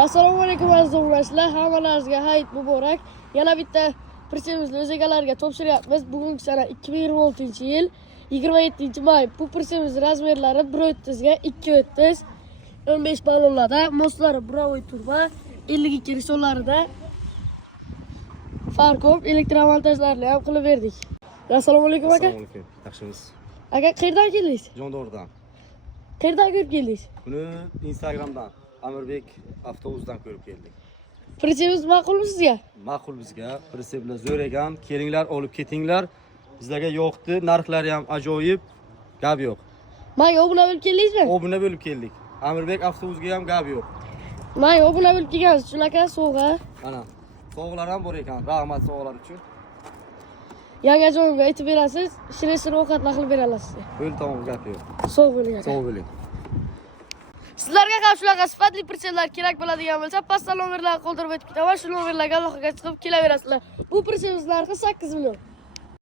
Assalomu alaykum aziz o'g'illar, hammalaringizga hayit muborak. Yana bitta prinsimizni o'z egalariga topshiryapmiz. Bugungi sana 2026-yil 27-may. Bu prinsimiz razmerlari 1.30 ga 2.30, 15 ballonlarda, moslari Bravoy turbo, 52 risonlarida. Farkop elektromontajlarni ham qilib berdik. Assalomu alaykum aka. Assalomu alaykum. Yaxshimisiz? Aka, qayerdan keldingiz? Jondordan. Qayerdan ko'rib keldingiz? Buni Instagramdan, Amirbek avtobusdan ko'rib keldik. Prinsimiz ma'qulmi sizga? Ma'qul bizga. Prinsiplar zo'r ekan. Kelinglar, olib ketinglar. Bizlarga yoqdi, narxlari ham ajoyib. Gap yo'q. Menga obuna bo'lib keldingizmi? Obuna bo'lib keldik. Amirbek avtobusga ham gap yo'q. Menga obuna bo'lib kelgansiz, uchun aka sovg'a. Mana, sovg'alar ham bor ekan. Rahmat sovg'alar uchun. Yangi joyga aytib berasiz, shirin ovqatlar qilib berasiz. Bo'l tamom, gap yo'q. Sog' bo'ling aka. Sog' bo'ling. Sizlarga ham shunaqa sifatli prinsiplar kerak bo'ladigan bo'lsa, pastda nomerlarni qoldirib o'tib ketaman. Shu nomerlarga aloqaga chiqib kelaverasizlar. Bu prinsiplar narxi 8 million.